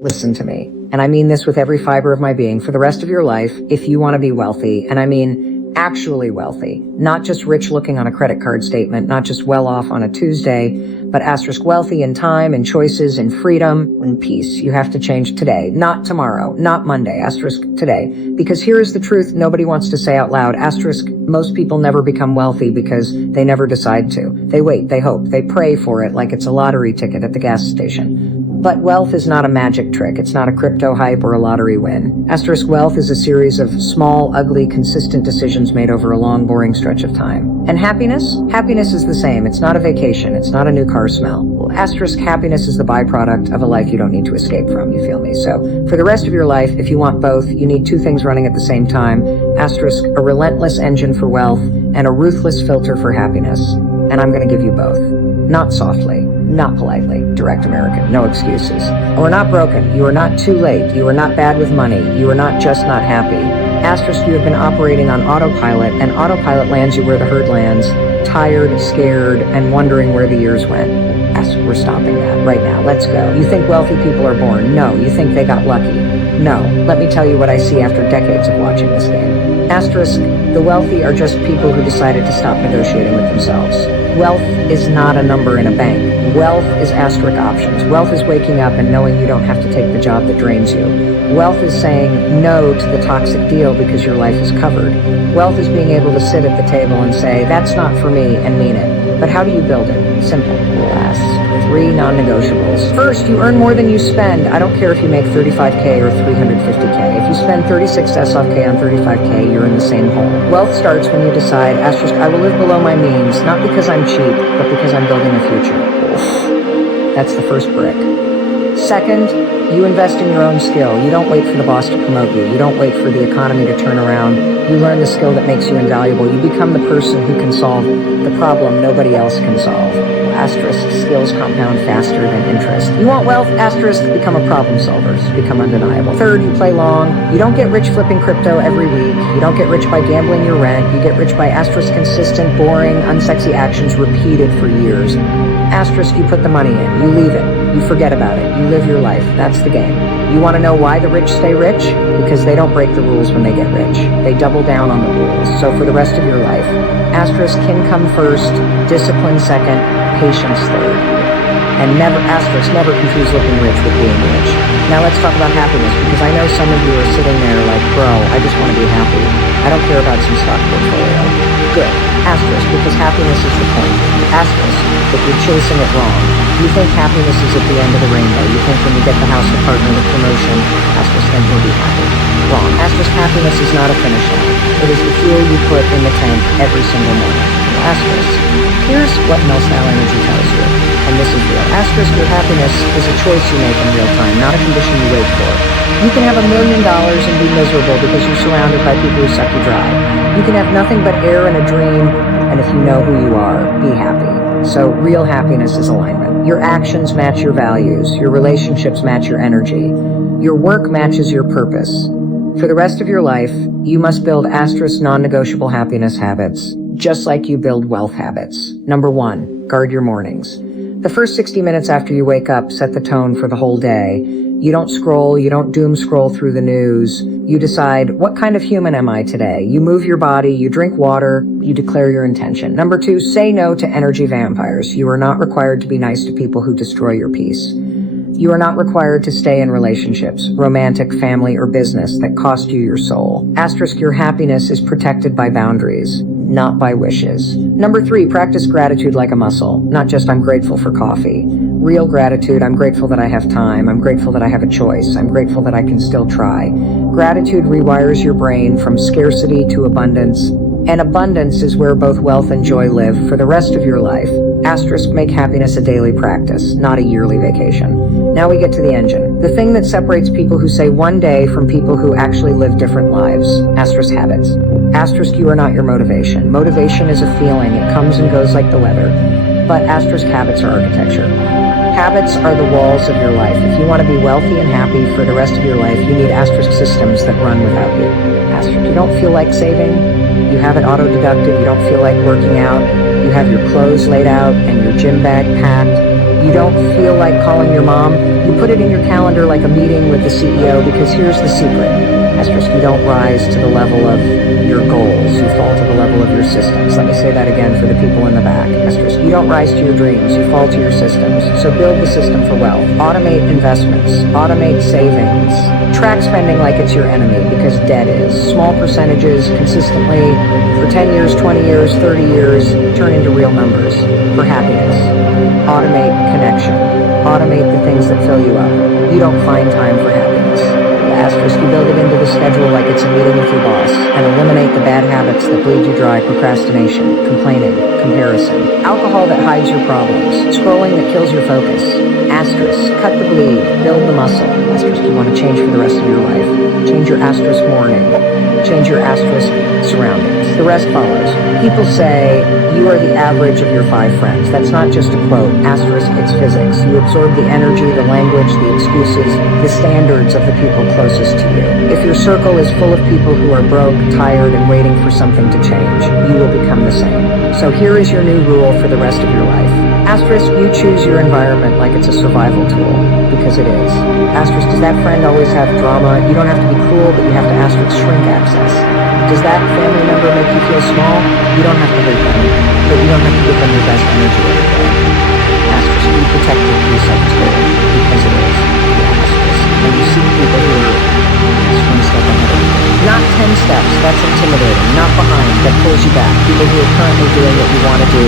Listen to me. And I mean this with every fiber of my being. For the rest of your life, if you want to be wealthy, and I mean actually wealthy, not just rich looking on a credit card statement, not just well off on a Tuesday, but asterisk wealthy in time, in choices, in freedom, in peace. You have to change today, not tomorrow, not Monday, asterisk today. Because here is the truth nobody wants to say out loud, asterisk most people never become wealthy because they never decide to. They wait, they hope, they pray for it like it's a lottery ticket at the gas station. But wealth is not a magic trick. It's not a crypto hype or a lottery win. Asterisk wealth is a series of small, ugly, consistent decisions made over a long, boring stretch of time. And happiness? Happiness is the same. It's not a vacation. It's not a new car smell. Well, asterisk happiness is the byproduct of a life you don't need to escape from, you feel me? So for the rest of your life, if you want both, you need two things running at the same time. Asterisk a relentless engine for wealth and a ruthless filter for happiness. And I'm going to give you both. Not softly. Not politely. Direct American. No excuses. We're not broken. You are not too late. You are not bad with money. You are not just not happy. Asterisk, you have been operating on autopilot, and autopilot lands you where the herd lands, tired, scared, and wondering where the years went. Asterisk, we're stopping that right now. Let's go. You think wealthy people are born? No. You think they got lucky? No. Let me tell you what I see after decades of watching this game. Asterisk, the wealthy are just people who decided to stop negotiating with themselves. Wealth is not a number in a bank. Wealth is asterisk options. Wealth is waking up and knowing you don't have to take the job that drains you. Wealth is saying no to the toxic deal because your life is covered. Wealth is being able to sit at the table and say, that's not for me, and mean it. But how do you build it? Simple. Last. 3 non-negotiables. First, you earn more than you spend. I don't care if you make $35K or $350K. If you spend 36 SOK on $35K, you're in the same hole. Wealth starts when you decide, asterisk, I will live below my means, not because I'm cheap, but because I'm building a future. Oof. That's the first brick. Second, you invest in your own skill. You don't wait for the boss to promote you. You don't wait for the economy to turn around. You learn the skill that makes you invaluable. You become the person who can solve the problem nobody else can solve. Asterisk, skills compound faster than interest. You want wealth? Asterisk, become a problem solver. Become undeniable. Third, you play long. You don't get rich flipping crypto every week. You don't get rich by gambling your rent. You get rich by asterisk consistent, boring, unsexy actions repeated for years. Asterisk, you put the money in. You leave it. You forget about it. You live your life. That's the game. You want to know why the rich stay rich? Because they don't break the rules when they get rich. They double down on the rules. So for the rest of your life, asterisk can come first, discipline second, patience third. And never, asterisk, never confuse looking rich with being rich. Now let's talk about happiness, because I know some of you are sitting there like, bro, I just want to be happy. I don't care about some stock portfolio. Good. Asterisk, because happiness is the point. Asterisk, if you're chasing it wrong. You think happiness is at the end of the rainbow. You think when you get the house, the partner, the promotion, asterisk, then you'll be happy. Wrong. Asterisk, happiness is not a finish line. It is the fuel you put in the tank every single morning. Asterisk, here's what Mel-style energy tells you, and this is real. Asterisk, your happiness is a choice you make in real time, not a condition you wait for. You can have $1 million and be miserable because you're surrounded by people who suck you dry. You can have nothing but air and a dream, and if you know who you are, be happy. So real happiness is alignment. Your actions match your values. Your relationships match your energy. Your work matches your purpose. For the rest of your life, you must build asterisk non-negotiable happiness habits, just like you build wealth habits. Number 1, guard your mornings. The first 60 minutes after you wake up set the tone for the whole day. You don't scroll, you don't doom scroll through the news. You decide, what kind of human am I today? You move your body, you drink water, you declare your intention. Number 2, say no to energy vampires. You are not required to be nice to people who destroy your peace. You are not required to stay in relationships, romantic, family, or business that cost you your soul. Asterisk, your happiness is protected by boundaries, not by wishes. Number 3, practice gratitude like a muscle, not just I'm grateful for coffee. Real gratitude, I'm grateful that I have time, I'm grateful that I have a choice, I'm grateful that I can still try. Gratitude rewires your brain from scarcity to abundance, and abundance is where both wealth and joy live for the rest of your life. Asterisk, make happiness a daily practice, not a yearly vacation. Now we get to the engine. The thing that separates people who say one day from people who actually live different lives. Asterisk, habits. Asterisk, you are not your motivation. Motivation is a feeling. It comes and goes like the weather. But asterisk, habits are architecture. Habits are the walls of your life. If you want to be wealthy and happy for the rest of your life, you need asterisk systems that run without you. Asterisk, you don't feel like saving? You have it auto-deducted. You don't feel like working out? You have your clothes laid out and your gym bag packed? You don't feel like calling your mom? You put it in your calendar like a meeting with the CEO, because here's the secret. Asterisk, you don't rise to the level of your goals. You fall to the level of your systems. Let me say that again for the people in the back. Asterisk, you don't rise to your dreams. You fall to your systems. So build the system for wealth. Automate investments. Automate savings. Track spending like it's your enemy, because debt is. Small percentages consistently for 10 years, 20 years, 30 years turn into real numbers for happiness. Automate connection. Automate the things that fill you up. You don't find time for happiness. Asterisk, you build it into the schedule like it's a meeting with your boss, and eliminate the bad habits that bleed you dry: procrastination, complaining, comparison, alcohol that hides your problems, scrolling that kills your focus. Asterisk, cut the bleed, build the muscle. Asterisk, you want to change for the rest of your life. Change your asterisk morning. Change your asterisk surroundings. The rest follows. People say you are the average of your 5 friends. That's not just a quote. Asterisk, it's physics. You absorb the energy, the language, the excuses, the standards of the people closest to you. If your circle is full of people who are broke, tired, and waiting for something to change, you will become the same. So here is your new rule for the rest of your life. Asterisk, you choose your environment like it's a survival tool, because it is. Asterisk, does that friend always have drama? You don't have to be cruel, but you have to asterisk shrink access. Does that family member make you feel small? You don't have to hate them, but you don't have to give them your best energy every day. Asterisk, you protect your peace of too, because it is. Asterisk, and you seek people who are just one step ahead of you. Not 10 steps, that's intimidating. Not behind, that pulls you back. People who are currently doing what you want to do.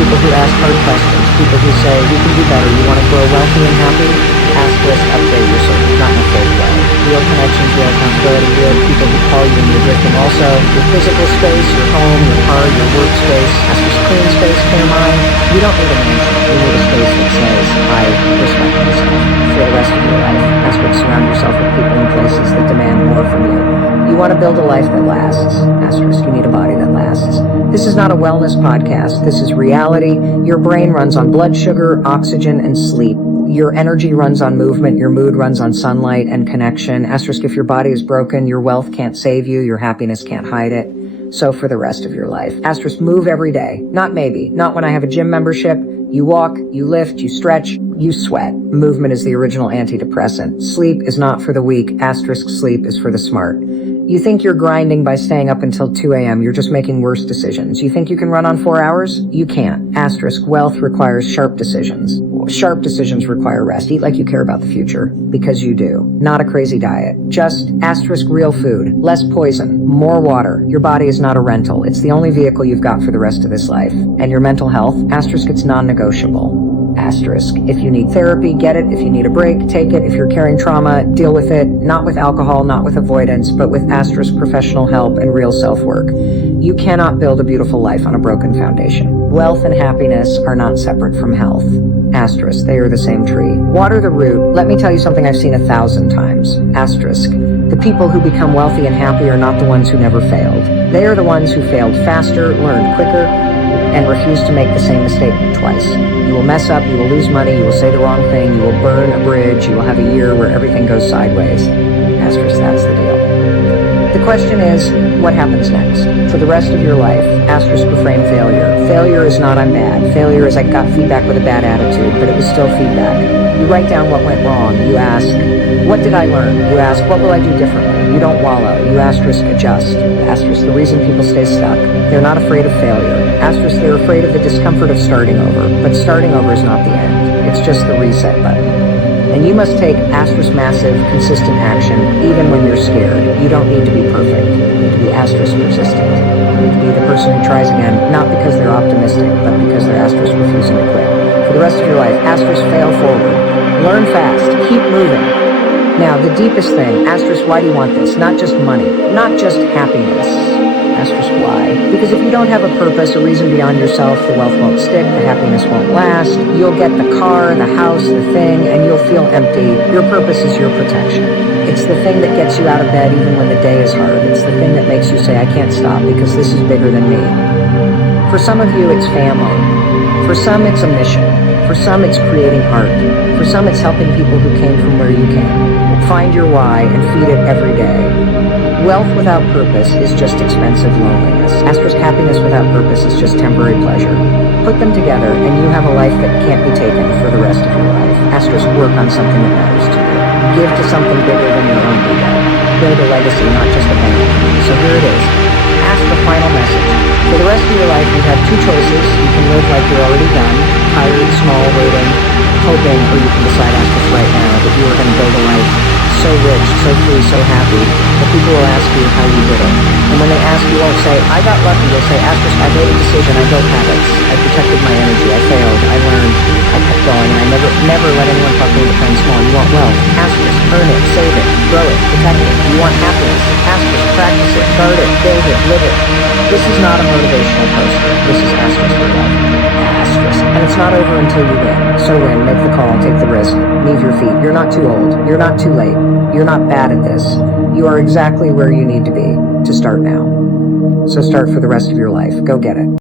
People who ask hard questions. People who say, we can do better. You want to grow wealthy and happy? Asterisk, upgrade your circle, not in a fake way. Real connections, real accountability, real people who call you when you're drifting. Also, your physical space, your home, your car, your workspace. Asterisk, clean space, clear mind. You don't need a mansion. You need a space that says, I respect myself for the rest of your life. Asterisk, surround yourself with people and places that demand more from you. You want to build a life that lasts. Asterisk, you need a body that lasts. This is not a wellness podcast. This is reality. Your brain runs on blood sugar, oxygen, and sleep. Your energy runs on movement. Your mood runs on sunlight and connection. Asterisk, if your body is broken, your wealth can't save you. Your happiness can't hide it. So for the rest of your life. Asterisk, move every day. Not maybe. Not when I have a gym membership. You walk, you lift, you stretch, you sweat. Movement is the original antidepressant. Sleep is not for the weak. Asterisk, sleep is for the smart. You think you're grinding by staying up until 2 a.m. You're just making worse decisions. You think you can run on 4 hours? You can't. Asterisk, wealth requires sharp decisions. Sharp decisions require rest. Eat like you care about the future, because you do. Not a crazy diet. Just asterisk real food, less poison, more water. Your body is not a rental. It's the only vehicle you've got for the rest of this life. And your mental health? Asterisk, it's non-negotiable. Asterisk, if you need therapy, get it. If you need a break, take it. If you're carrying trauma, deal with it. Not with alcohol, not with avoidance, but with asterisk professional help and real self-work. You cannot build a beautiful life on a broken foundation. Wealth and happiness are not separate from health. Asterisk, they are the same tree. Water the root. Let me tell you something I've seen 1,000 times. Asterisk, the people who become wealthy and happy are not the ones who never failed. They are the ones who failed faster, learned quicker, and refuse to make the same mistake twice. You will mess up, you will lose money, you will say the wrong thing, you will burn a bridge, you will have a year where everything goes sideways. Asterisk, that's the deal. The question is, what happens next? For the rest of your life, asterisk, reframe failure. Failure is not I'm bad. Failure is I got feedback with a bad attitude, but it was still feedback. You write down what went wrong. You ask, what did I learn? You ask, what will I do differently? You don't wallow. You asterisk, adjust. Asterisk, the reason people stay stuck. They're not afraid of failure. Asterisk, they're afraid of the discomfort of starting over. But starting over is not the end. It's just the reset button. And you must take asterisk massive, consistent action, even when you're scared. You don't need to be perfect. You need to be asterisk persistent. You need to be the person who tries again, not because they're optimistic, but because they're asterisk refusing to quit. For the rest of your life, asterisk fail forward. Learn fast. Keep moving. Now, the deepest thing, asterisk, why do you want this? Not just money, not just happiness. Asterisk, why? Because if you don't have a purpose, a reason beyond yourself, the wealth won't stick, the happiness won't last, you'll get the car, the house, the thing, and you'll feel empty. Your purpose is your protection. It's the thing that gets you out of bed even when the day is hard. It's the thing that makes you say, I can't stop because this is bigger than me. For some of you, it's family. For some, it's a mission. For some, it's creating art. For some, it's helping people who came from where you came. Find your why and feed it every day. Wealth without purpose is just expensive loneliness. Asterisk happiness without purpose is just temporary pleasure. Put them together and you have a life that can't be taken for the rest of your life. Asterisk work on something that matters to you. Give to something bigger than your own ego. Build a legacy, not just a bank account. So here it is. Ask the final message. For the rest of your life, you have two choices. You can live like you're already done, tired, small, waiting, hoping, or you can decide asterisk right now that you are going to build a life so rich, so free, so happy, that people will ask you how you did it. And when they ask, you won't say, I got lucky. You'll say, asterisk, I made a decision, I built habits, I protected my energy, I failed, I learned, I kept going, and I never let anyone talk me into playing small. You want wealth, asterisk, earn it, save it, grow it, protect it. You want happiness, asterisk, practice it, guard it, build it, live it. This is not a motivational poster. This is asterisk for life. Asterisk. And it's not over until you win. So win, make the call, take the risk, leave your feet. You're not too old. You're not too late. You're not bad at this. You are exactly where you need to be to start now. So start for the rest of your life. Go get it.